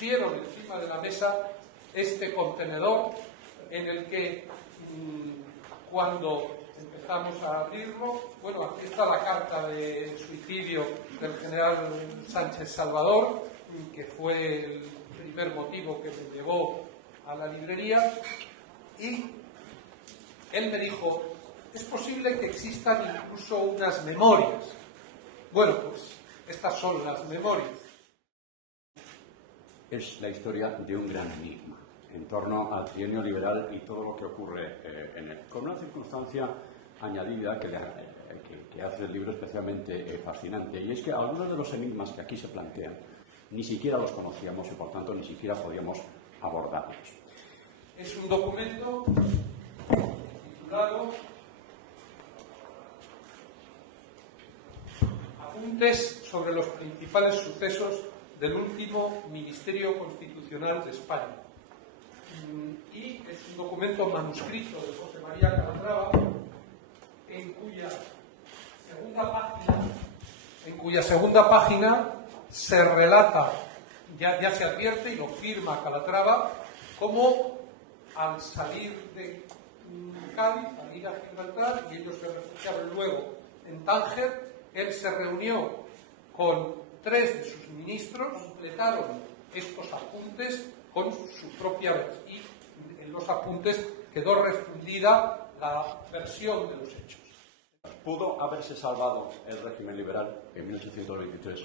pusieron encima de la mesa este contenedor en el que cuando empezamos a abrirlo, bueno, aquí está la carta de suicidio del general Sánchez Salvador, que fue el primer motivo que me llevó a la librería, y él me dijo, es posible que existan incluso unas memorias. Bueno, pues estas son las memorias. Es la historia de un gran enigma en torno al trienio liberal y todo lo que ocurre en él, con una circunstancia añadida que hace el libro especialmente fascinante, y es que algunos de los enigmas que aquí se plantean ni siquiera los conocíamos y por tanto ni siquiera podíamos abordarlos. Es un documento titulado Apuntes sobre los principales sucesos del último Ministerio Constitucional de España. Y es un documento manuscrito de José María Calatrava, en cuya segunda página se relata, ya se advierte y lo firma Calatrava, cómo al salir de Cádiz, al ir a Gibraltar, y ellos se refugiaron luego en Tánger, él se reunió con 3 de sus ministros, completaron estos apuntes con su propia vez, y en los apuntes quedó refundida la versión de los hechos. ¿Pudo haberse salvado el régimen liberal en 1823?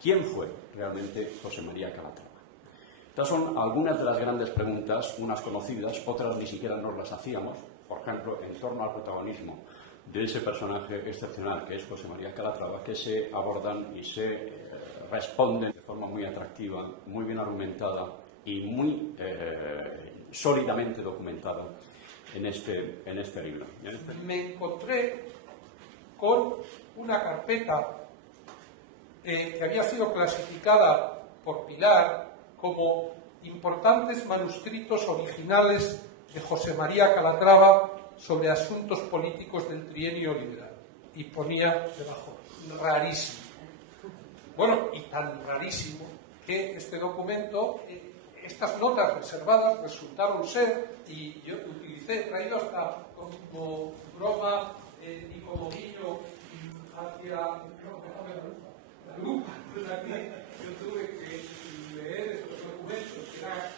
¿Quién fue realmente José María Calatrava? Estas son algunas de las grandes preguntas, unas conocidas, otras ni siquiera nos las hacíamos, por ejemplo, en torno al protagonismo de ese personaje excepcional que es José María Calatrava, que se abordan y se responden de forma muy atractiva, muy bien argumentada y muy sólidamente documentada en este libro. Me encontré con una carpeta que había sido clasificada por Pilar como importantes manuscritos originales de José María Calatrava sobre asuntos políticos del trienio liberal. Y ponía debajo, rarísimo. Bueno, y tan rarísimo que este documento, estas notas reservadas resultaron ser, y yo he traído hasta como broma y como guiño hacia la lupa con la que yo tuve que leer estos documentos, que era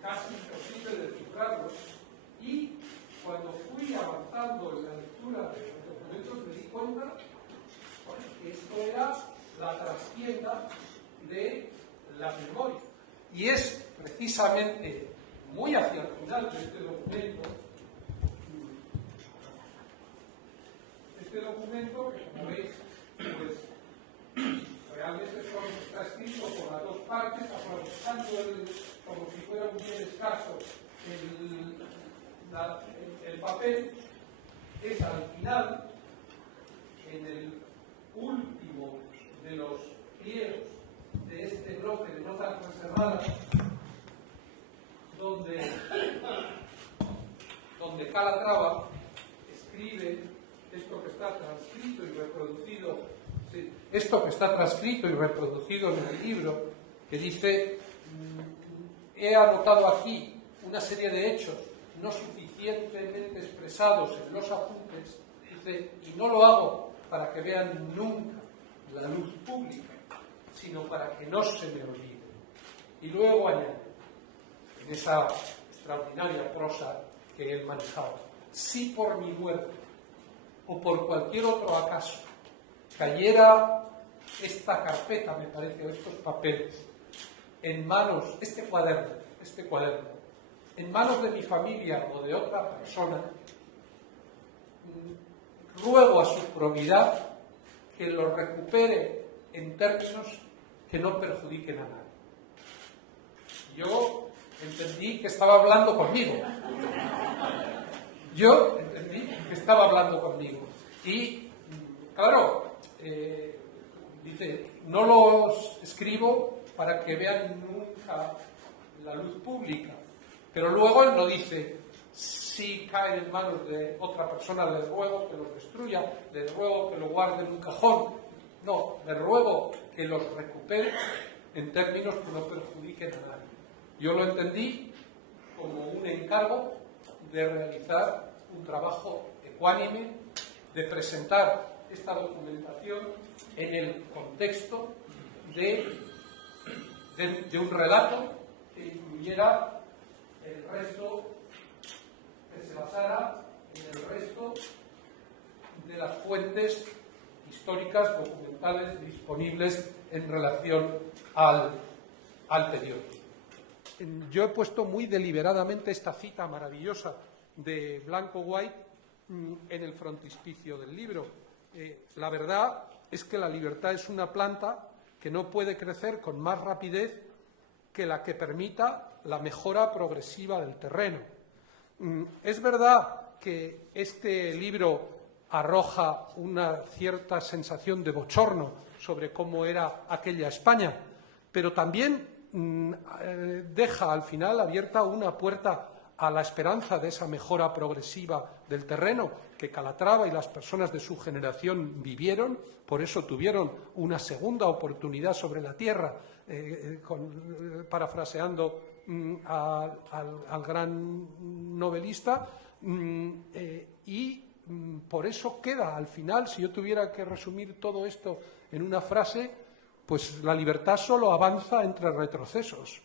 casi imposible descifrarlos, y cuando fui avanzando en la lectura de los documentos me di cuenta que esto era la trastienda de la memoria. Y es precisamente muy hacia el final de este documento, que como veis, pues realmente está escrito por las dos partes, aprovechando como si fuera un bien escaso el papel. Es al final, en el último de los pliegos de este bloque de notas reservadas, donde Calatrava escribe esto que está transcrito y reproducido en el libro, que dice: he anotado aquí una serie de hechos no suficientemente expresados en los apuntes, dice, y no lo hago para que vean nunca la luz pública, sino para que no se me olvide. Y luego añade, en esa extraordinaria prosa que él manejaba: si por mi muerte o por cualquier otro acaso cayera esta carpeta, me parece, o estos papeles, en manos, este cuaderno, en manos de mi familia o de otra persona, ruego a su probidad que lo recupere en términos que no perjudiquen a nadie. Yo entendí que estaba hablando conmigo. Y, claro, dice, no los escribo para que vean nunca la luz pública. Pero luego él no dice, si cae en manos de otra persona, le ruego que los destruya, le ruego que lo guarde en un cajón. No, le ruego que los recupere en términos que no perjudiquen a nadie. Yo lo entendí como un encargo de realizar un trabajo ecuánime, de presentar esta documentación en el contexto de un relato que incluyera el resto, que se basara en el resto de las fuentes históricas, documentales disponibles en relación al periodo. Yo he puesto muy deliberadamente esta cita maravillosa de Blanco White en el frontispicio del libro. La verdad es que la libertad es una planta que no puede crecer con más rapidez que la que permita la mejora progresiva del terreno. Es verdad que este libro arroja una cierta sensación de bochorno sobre cómo era aquella España, pero también deja al final abierta una puerta a la esperanza de esa mejora progresiva del terreno que Calatrava y las personas de su generación vivieron, por eso tuvieron una segunda oportunidad sobre la tierra, parafraseando al gran novelista, y por eso queda al final, si yo tuviera que resumir todo esto en una frase, pues la libertad solo avanza entre retrocesos.